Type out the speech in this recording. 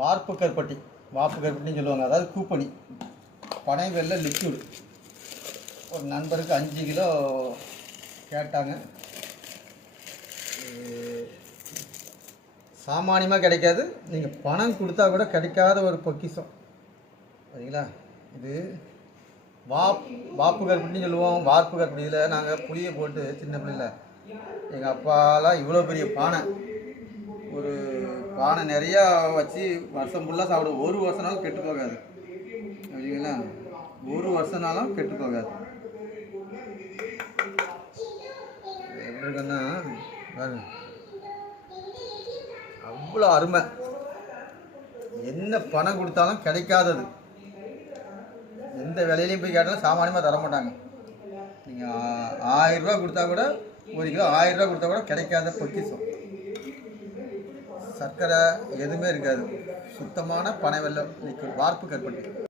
வார்ப்பு கருப்பட்டி, வார்ப்பு கருப்பட்டின்னு சொல்லுவாங்க. அதாவது கூப்பணி பனை வெல்ல லிக்யூடு. ஒரு நண்பருக்கு 5 கிலோ கேட்டாங்க. சாமானியமாக கிடைக்காது, நீங்கள் பணம் கொடுத்தா கூட கிடைக்காத ஒரு பொக்கிஷம். சரிங்களா? இது வாப்பு கருப்பட்டின்னு சொல்லுவோம். வார்ப்பு கருப்பட்டியில் நாங்கள் புளியை போட்டு சின்ன பிள்ளைல எங்கள் அப்பாலாம் இவ்வளோ பெரிய பானை, ஒரு பானை நிறையா வச்சு வருஷம் ஃபுல்லாக சாப்பிடுவோம். ஒரு வருஷம்னாலும் கெட்டு போகாது. சரிங்களா? ஒரு வருஷம்னாலும் கெட்டு போகாது. எப்படி இருக்குன்னா அவ்வளோ அருமை. என்ன பணம் கொடுத்தாலும் கிடைக்காதது. எந்த விலையிலையும் போய் கேட்டாலும் சாமானியமாக தர மாட்டாங்க. நீங்கள் 1000 ரூபா கொடுத்தா கூட, 1 கிலோ 1000 ரூபா கொடுத்தா கூட கிடைக்காத பொக்கிஷம். சர்க்கரை எதுவுமே இருக்காது. சுத்தமான பனை வெல்லம் லிக்விட், வார்ப்பு கருப்பட்டி.